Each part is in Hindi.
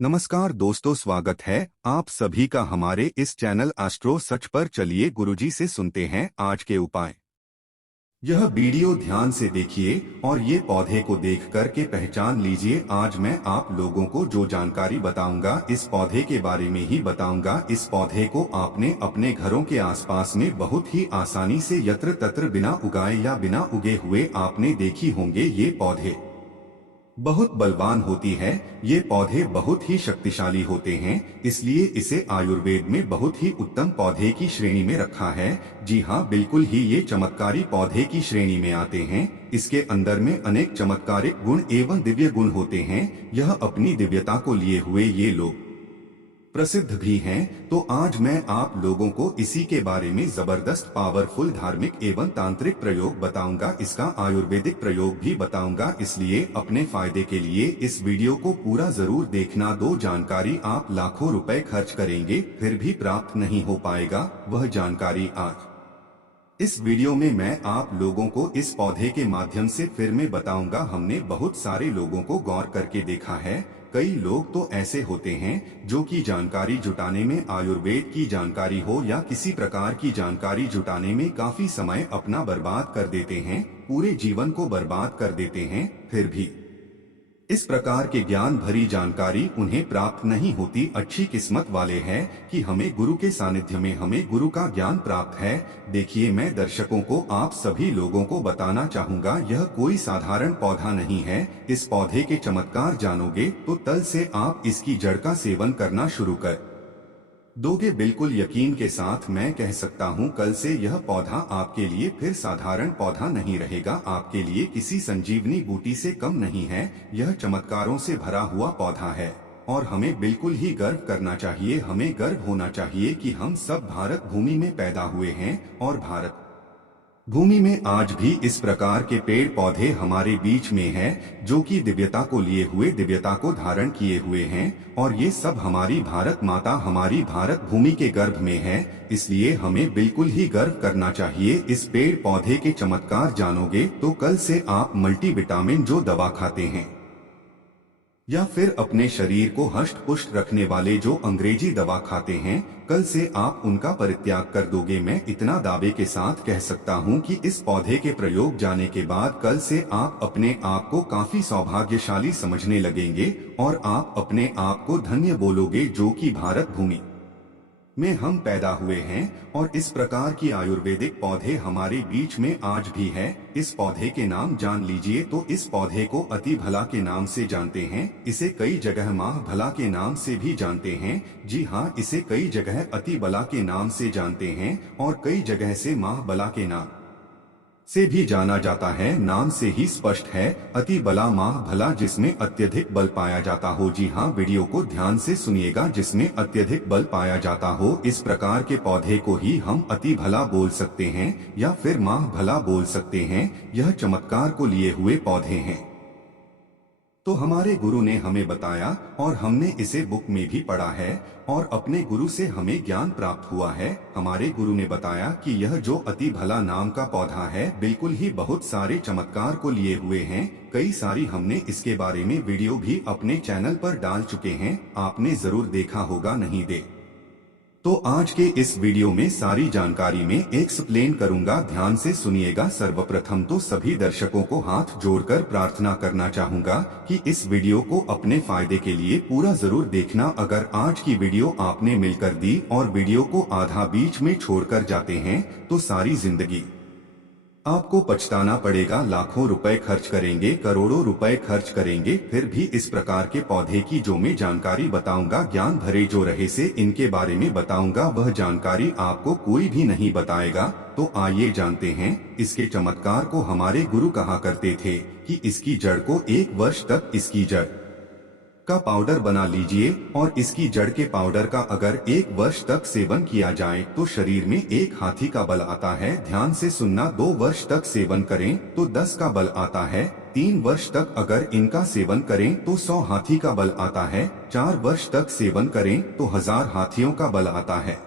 नमस्कार दोस्तों, स्वागत है आप सभी का हमारे इस चैनल एस्ट्रो सच पर। चलिए गुरुजी से सुनते हैं आज के उपाय। यह वीडियो ध्यान से देखिए और ये पौधे को देख कर के पहचान लीजिए। आज मैं आप लोगों को जो जानकारी बताऊंगा इस पौधे के बारे में ही बताऊंगा। इस पौधे को आपने अपने घरों के आसपास में बहुत ही आसानी से यत्र तत्र बिना उगाए या बिना उगे हुए आपने देखी होंगे। ये पौधे बहुत बलवान होती है। ये पौधे बहुत ही शक्तिशाली होते हैं, इसलिए इसे आयुर्वेद में बहुत ही उत्तम पौधे की श्रेणी में रखा है। जी हाँ, बिल्कुल ही ये चमत्कारी पौधे की श्रेणी में आते हैं। इसके अंदर में अनेक चमत्कारिक गुण एवं दिव्य गुण होते हैं। यह अपनी दिव्यता को लिए हुए ये लोग प्रसिद्ध भी हैं। तो आज मैं आप लोगों को इसी के बारे में जबरदस्त पावरफुल धार्मिक एवं तांत्रिक प्रयोग बताऊंगा। इसका आयुर्वेदिक प्रयोग भी बताऊंगा, इसलिए अपने फायदे के लिए इस वीडियो को पूरा जरूर देखना। दो जानकारी आप लाखों रुपए खर्च करेंगे फिर भी प्राप्त नहीं हो पाएगा, वह जानकारी आज इस वीडियो में मैं आप लोगों को इस पौधे के माध्यम से फिर मैं बताऊंगा। हमने बहुत सारे लोगों को गौर करके देखा है। कई लोग तो ऐसे होते हैं जो कि जानकारी जुटाने में, आयुर्वेद की जानकारी हो या किसी प्रकार की जानकारी जुटाने में काफी समय अपना बर्बाद कर देते हैं, पूरे जीवन को बर्बाद कर देते हैं, फिर भी इस प्रकार के ज्ञान भरी जानकारी उन्हें प्राप्त नहीं होती। अच्छी किस्मत वाले हैं कि हमें गुरु के सानिध्य में हमें गुरु का ज्ञान प्राप्त है। देखिए, मैं दर्शकों को, आप सभी लोगों को बताना चाहूंगा, यह कोई साधारण पौधा नहीं है। इस पौधे के चमत्कार जानोगे तो तल से आप इसकी जड़ का सेवन करना शुरू कर दोगे। बिल्कुल यकीन के साथ मैं कह सकता हूं, कल से यह पौधा आपके लिए फिर साधारण पौधा नहीं रहेगा, आपके लिए किसी संजीवनी बूटी से कम नहीं है। यह चमत्कारों से भरा हुआ पौधा है और हमें बिल्कुल ही गर्व करना चाहिए। हमें गर्व होना चाहिए कि हम सब भारत भूमि में पैदा हुए हैं और भारत भूमि में आज भी इस प्रकार के पेड़ पौधे हमारे बीच में हैं, जो कि दिव्यता को लिए हुए, दिव्यता को धारण किए हुए हैं। और ये सब हमारी भारत माता, हमारी भारत भूमि के गर्भ में है, इसलिए हमें बिल्कुल ही गर्व करना चाहिए। इस पेड़ पौधे के चमत्कार जानोगे तो कल से आप मल्टीविटामिन जो दवा खाते हैं या फिर अपने शरीर को हष्ट पुष्ट रखने वाले जो अंग्रेजी दवा खाते हैं, कल से आप उनका परित्याग कर दोगे। मैं इतना दावे के साथ कह सकता हूं कि इस पौधे के प्रयोग जाने के बाद कल से आप अपने आप को काफी सौभाग्यशाली समझने लगेंगे और आप अपने आप को धन्य बोलोगे, जो कि भारत भूमि में हम पैदा हुए हैं। और इस प्रकार की आयुर्वेदिक पौधे हमारे बीच में आज भी है। इस पौधे के नाम जान लीजिए तो इस पौधे को अति भला के नाम से जानते हैं। इसे कई जगह माह भला के नाम से भी जानते हैं। जी हाँ, इसे कई जगह अति बला के नाम से जानते हैं और कई जगह से माह बला के नाम से भी जाना जाता है। नाम से ही स्पष्ट है, अति बला माह भला, जिसमें अत्यधिक बल पाया जाता हो। जी हाँ, वीडियो को ध्यान से सुनिएगा, जिसमें अत्यधिक बल पाया जाता हो। इस प्रकार के पौधे को ही हम अति भला बोल सकते हैं या फिर माह भला बोल सकते हैं। यह चमत्कार को लिए हुए पौधे हैं तो हमारे गुरु ने हमें बताया और हमने इसे बुक में भी पढ़ा है और अपने गुरु से हमें ज्ञान प्राप्त हुआ है। हमारे गुरु ने बताया कि यह जो अति भला नाम का पौधा है, बिल्कुल ही बहुत सारे चमत्कार को लिए हुए हैं। कई सारी हमने इसके बारे में वीडियो भी अपने चैनल पर डाल चुके हैं, आपने जरूर देखा होगा, नहीं दे तो आज के इस वीडियो में सारी जानकारी में एक्सप्लेन करूंगा, ध्यान से सुनिएगा। सर्वप्रथम तो सभी दर्शकों को हाथ जोड़कर प्रार्थना करना चाहूंगा कि इस वीडियो को अपने फायदे के लिए पूरा जरूर देखना। अगर आज की वीडियो आपने मिलकर दी और वीडियो को आधा बीच में छोड़कर जाते हैं तो सारी जिंदगी आपको पछताना पड़ेगा। लाखों रुपए खर्च करेंगे, करोड़ों रुपए खर्च करेंगे, फिर भी इस प्रकार के पौधे की जो मैं जानकारी बताऊंगा, ज्ञान भरे जो रहे से इनके बारे में बताऊंगा, वह जानकारी आपको कोई भी नहीं बताएगा। तो आइए जानते हैं इसके चमत्कार को। हमारे गुरु कहा करते थे कि इसकी जड़ को 1 वर्ष तक इसकी जड़ का पाउडर बना लीजिए और इसकी जड़ के पाउडर का अगर 1 वर्ष तक सेवन किया जाए तो शरीर में 1 हाथी का बल आता है। ध्यान से सुनना, 2 वर्ष तक सेवन करें तो 10 का बल आता है। 3 वर्ष तक अगर इनका सेवन करें तो 100 हाथी का बल आता है। 4 वर्ष तक सेवन करें तो 1000 हाथियों का बल आता है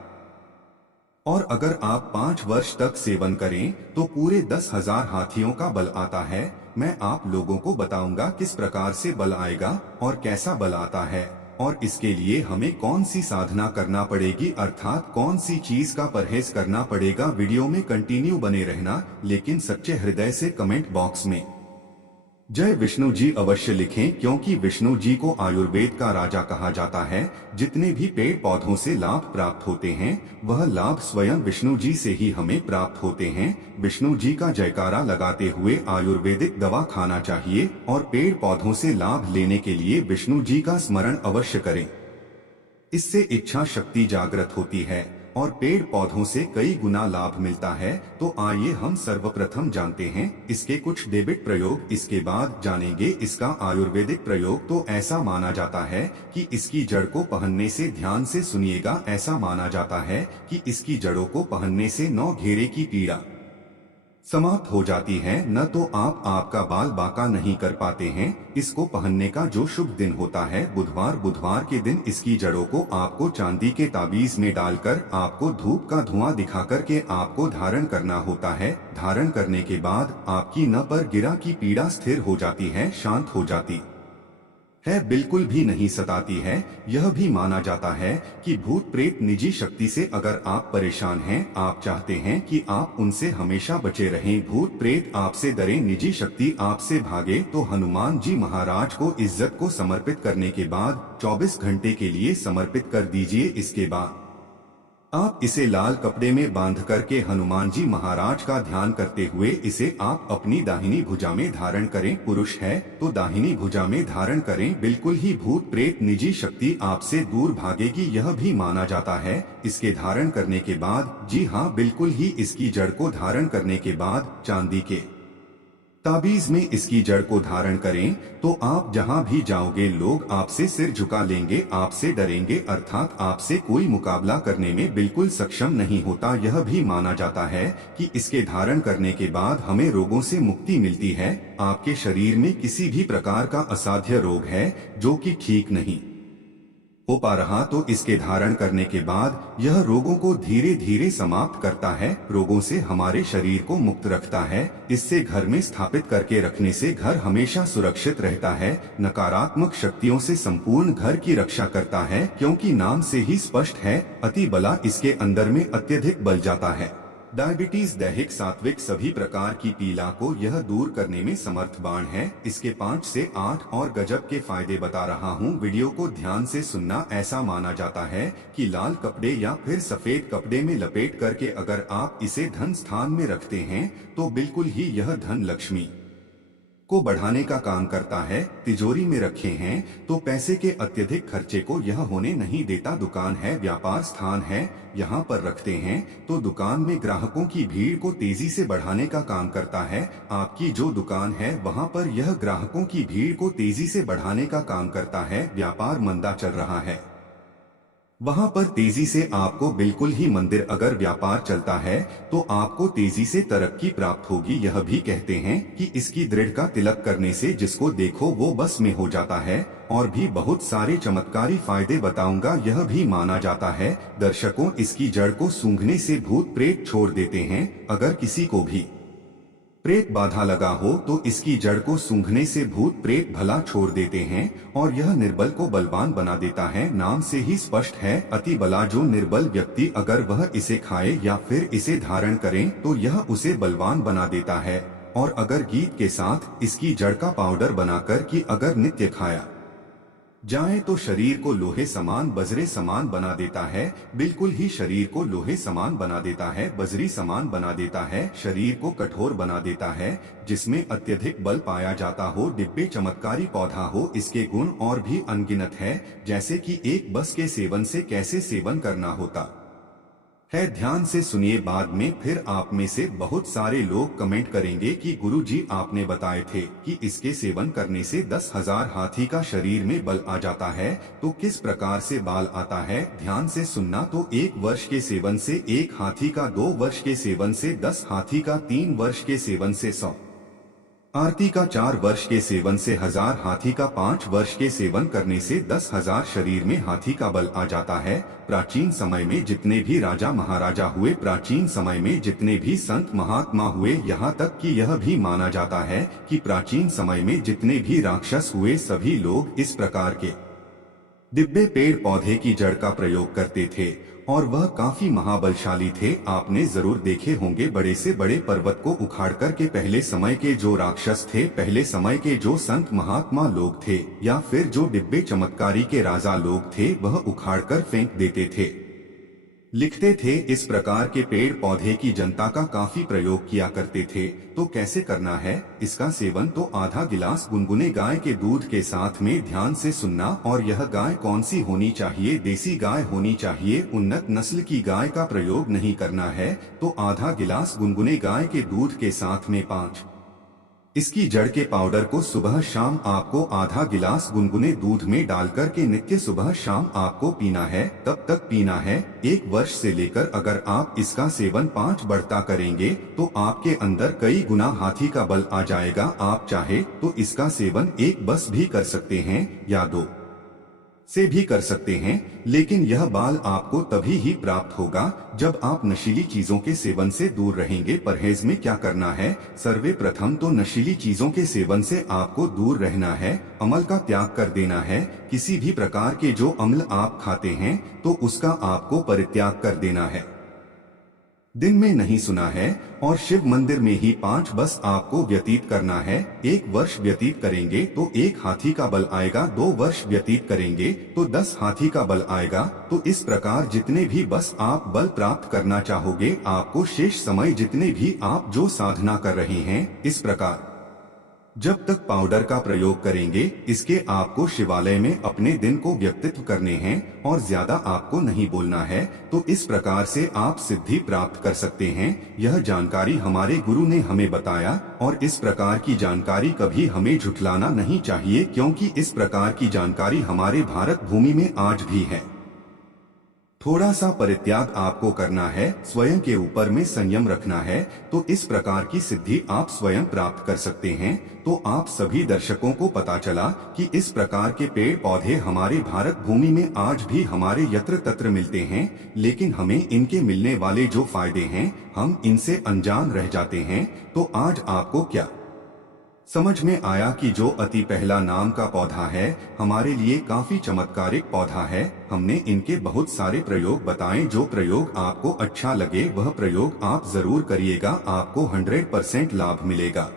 और अगर आप 5 वर्ष तक सेवन करें तो पूरे 10,000 हाथियों का बल आता है। मैं आप लोगों को बताऊंगा किस प्रकार से बल आएगा और कैसा बल आता है। और इसके लिए हमें कौन सी साधना करना पड़ेगी, अर्थात कौन सी चीज का परहेज करना पड़ेगा। वीडियो में कंटिन्यू बने रहना, लेकिन सच्चे हृदय से कमेंट बॉक्स में जय विष्णु जी अवश्य लिखें, क्योंकि विष्णु जी को आयुर्वेद का राजा कहा जाता है। जितने भी पेड़ पौधों से लाभ प्राप्त होते हैं वह लाभ स्वयं विष्णु जी से ही हमें प्राप्त होते हैं। विष्णु जी का जयकारा लगाते हुए आयुर्वेदिक दवा खाना चाहिए और पेड़ पौधों से लाभ लेने के लिए विष्णु जी का स्मरण अवश्य करें। इससे इच्छा शक्ति जागृत होती है और पेड़ पौधों से कई गुना लाभ मिलता है। तो आइए हम सर्वप्रथम जानते हैं इसके कुछ डेबिट प्रयोग, इसके बाद जानेंगे इसका आयुर्वेदिक प्रयोग। तो ऐसा माना जाता है कि इसकी जड़ को पहनने से, ध्यान से सुनिएगा, ऐसा माना जाता है कि इसकी जड़ों को पहनने से 9 घेरे की पीड़ा समाप्त हो जाती है। न तो आप आपका बाल बांका नहीं कर पाते हैं। इसको पहनने का जो शुभ दिन होता है बुधवार के दिन इसकी जड़ों को आपको चांदी के ताबीज में डालकर आपको धूप का धुआं दिखाकर के आपको धारण करना होता है। धारण करने के बाद आपकी न पर गिरा की पीड़ा स्थिर हो जाती है, शांत हो जाती है, बिल्कुल भी नहीं सताती है। यह भी माना जाता है कि भूत प्रेत निजी शक्ति से अगर आप परेशान हैं, आप चाहते हैं कि आप उनसे हमेशा बचे रहें, भूत प्रेत आपसे डरे, निजी शक्ति आपसे भागे, तो हनुमान जी महाराज को इज्जत को समर्पित करने के बाद 24 घंटे के लिए समर्पित कर दीजिए। इसके बाद आप इसे लाल कपड़े में बांध करके हनुमान जी महाराज का ध्यान करते हुए इसे आप अपनी दाहिनी भुजा में धारण करें। पुरुष है तो दाहिनी भुजा में धारण करें, बिल्कुल ही भूत प्रेत निजी शक्ति आपसे दूर भागेगी। यह भी माना जाता है इसके धारण करने के बाद, जी हाँ बिल्कुल ही, इसकी जड़ को धारण करने के बाद चांदी के ताबीज में इसकी जड़ को धारण करें तो आप जहां भी जाओगे लोग आपसे सिर झुका लेंगे, आपसे डरेंगे, अर्थात आपसे कोई मुकाबला करने में बिल्कुल सक्षम नहीं होता। यह भी माना जाता है कि इसके धारण करने के बाद हमें रोगों से मुक्ति मिलती है। आपके शरीर में किसी भी प्रकार का असाध्य रोग है जो कि ठीक नहीं हो पा रहा, तो इसके धारण करने के बाद यह रोगों को धीरे धीरे समाप्त करता है, रोगों से हमारे शरीर को मुक्त रखता है। इससे घर में स्थापित करके रखने से घर हमेशा सुरक्षित रहता है, नकारात्मक शक्तियों से संपूर्ण घर की रक्षा करता है, क्योंकि नाम से ही स्पष्ट है अति बला इसके अंदर में अत्यधिक बल जाता है। डायबिटीज, दैहिक, सात्विक सभी प्रकार की पीड़ा को यह दूर करने में समर्थ बाण है। इसके 5 से 8 और गजब के फायदे बता रहा हूँ, वीडियो को ध्यान से सुनना। ऐसा माना जाता है कि लाल कपड़े या फिर सफेद कपड़े में लपेट करके अगर आप इसे धन स्थान में रखते हैं तो बिल्कुल ही यह धन लक्ष्मी को बढ़ाने का काम करता है। तिजोरी में रखे हैं तो पैसे के अत्यधिक खर्चे को यह होने नहीं देता। दुकान है, व्यापार स्थान है, यहाँ पर रखते हैं तो दुकान में ग्राहकों की भीड़ को तेजी से बढ़ाने का काम करता है। आपकी जो दुकान है वहाँ पर यह ग्राहकों की भीड़ को तेजी से बढ़ाने का काम करता है। व्यापार मंदा चल रहा है, वहां पर तेजी से आपको बिल्कुल ही मंदिर, अगर व्यापार चलता है तो आपको तेजी से तरक्की प्राप्त होगी। यह भी कहते हैं कि इसकी दृढ़ का तिलक करने से जिसको देखो वो बस में हो जाता है। और भी बहुत सारे चमत्कारी फायदे बताऊंगा। यह भी माना जाता है दर्शकों, इसकी जड़ को सूंघने से भूत प्रेत छोड़ देते हैं। अगर किसी को भी प्रेत बाधा लगा हो तो इसकी जड़ को सूंघने से भूत प्रेत भला छोड़ देते हैं और यह निर्बल को बलवान बना देता है। नाम से ही स्पष्ट है अति बला। जो निर्बल व्यक्ति अगर वह इसे खाए या फिर इसे धारण करें तो यह उसे बलवान बना देता है। और अगर गीत के साथ इसकी जड़ का पाउडर बनाकर कि अगर नित्य खाया जाए तो शरीर को लोहे समान, बजरे समान बना देता है। बिल्कुल ही शरीर को लोहे समान बना देता है, बजरी समान बना देता है, शरीर को कठोर बना देता है, जिसमें अत्यधिक बल पाया जाता हो। दिव्य चमत्कारी पौधा हो, इसके गुण और भी अनगिनत है, जैसे कि एक बस के सेवन से कैसे सेवन करना होता है। ध्यान से सुनिए, बाद में फिर आप में से बहुत सारे लोग कमेंट करेंगे कि गुरुजी आपने बताए थे कि इसके सेवन करने से 10,000 हाथी का शरीर में बल आ जाता है। तो किस प्रकार से बाल आता है, ध्यान से सुनना। तो 1 वर्ष के सेवन से 1 हाथी का, 2 वर्ष के सेवन से 10 हाथी का, 3 वर्ष के सेवन से 100 आरती का, 4 वर्ष के सेवन से 1000 हाथी का, 5 वर्ष के सेवन करने से 10,000 शरीर में हाथी का बल आ जाता है। प्राचीन समय में जितने भी राजा महाराजा हुए, प्राचीन समय में जितने भी संत महात्मा हुए, यहाँ तक कि यह भी माना जाता है कि प्राचीन समय में जितने भी राक्षस हुए, सभी लोग इस प्रकार के डिब्बे पेड़ पौधे की जड़ का प्रयोग करते थे और वह काफी महाबलशाली थे। आपने जरूर देखे होंगे बड़े से बड़े पर्वत को उखाड़कर के पहले समय के जो राक्षस थे, पहले समय के जो संत महात्मा लोग थे या फिर जो डिब्बे चमत्कारी के राजा लोग थे, वह उखाड़कर फेंक देते थे। लिखते थे इस प्रकार के पेड़ पौधे की जनता का काफी प्रयोग किया करते थे। तो कैसे करना है इसका सेवन? तो आधा गिलास गुनगुने गाय के दूध के साथ में ध्यान से सुनना। और यह गाय कौन सी होनी चाहिए? देसी गाय होनी चाहिए, उन्नत नस्ल की गाय का प्रयोग नहीं करना है। तो आधा गिलास गुनगुने गाय के दूध के साथ में 5 इसकी जड़ के पाउडर को सुबह शाम आपको आधा गिलास गुनगुने दूध में डालकर के नित्य सुबह शाम आपको पीना है। तब तक पीना है 1 वर्ष से लेकर। अगर आप इसका सेवन 5 बढ़ता करेंगे तो आपके अंदर कई गुना हाथी का बल आ जाएगा। आप चाहे तो इसका सेवन 1 बस भी कर सकते हैं या 2 से भी कर सकते हैं, लेकिन यह बाल आपको तभी ही प्राप्त होगा जब आप नशीली चीजों के सेवन से दूर रहेंगे। परहेज में क्या करना है? सर्वे प्रथम तो नशीली चीजों के सेवन से आपको दूर रहना है, अमल का त्याग कर देना है। किसी भी प्रकार के जो अम्ल आप खाते हैं तो उसका आपको परित्याग कर देना है। दिन में नहीं सुना है और शिव मंदिर में ही 5 बस आपको व्यतीत करना है। 1 वर्ष व्यतीत करेंगे तो 1 हाथी का बल आएगा, 2 वर्ष व्यतीत करेंगे तो 10 हाथी का बल आएगा। तो इस प्रकार जितने भी बस आप बल प्राप्त करना चाहोगे, आपको शेष समय जितने भी आप जो साधना कर रहे हैं, इस प्रकार जब तक पाउडर का प्रयोग करेंगे, इसके आपको शिवालय में अपने दिन को व्यतीत करने हैं और ज्यादा आपको नहीं बोलना है। तो इस प्रकार से आप सिद्धि प्राप्त कर सकते हैं। यह जानकारी हमारे गुरु ने हमें बताया और इस प्रकार की जानकारी कभी हमें झुठलाना नहीं चाहिए, क्योंकि इस प्रकार की जानकारी हमारे भारत भूमि में आज भी है। थोड़ा सा परित्याग आपको करना है, स्वयं के ऊपर में संयम रखना है, तो इस प्रकार की सिद्धि आप स्वयं प्राप्त कर सकते हैं। तो आप सभी दर्शकों को पता चला कि इस प्रकार के पेड़ पौधे हमारे भारत भूमि में आज भी हमारे यत्र तत्र मिलते हैं, लेकिन हमें इनके मिलने वाले जो फायदे हैं, हम इनसे अनजान रह जाते हैं। तो आज आपको क्या समझ में आया कि जो अति पहला नाम का पौधा है हमारे लिए काफी चमत्कारिक पौधा है। हमने इनके बहुत सारे प्रयोग बताए। जो प्रयोग आपको अच्छा लगे वह प्रयोग आप जरूर करिएगा, आपको 100% लाभ मिलेगा।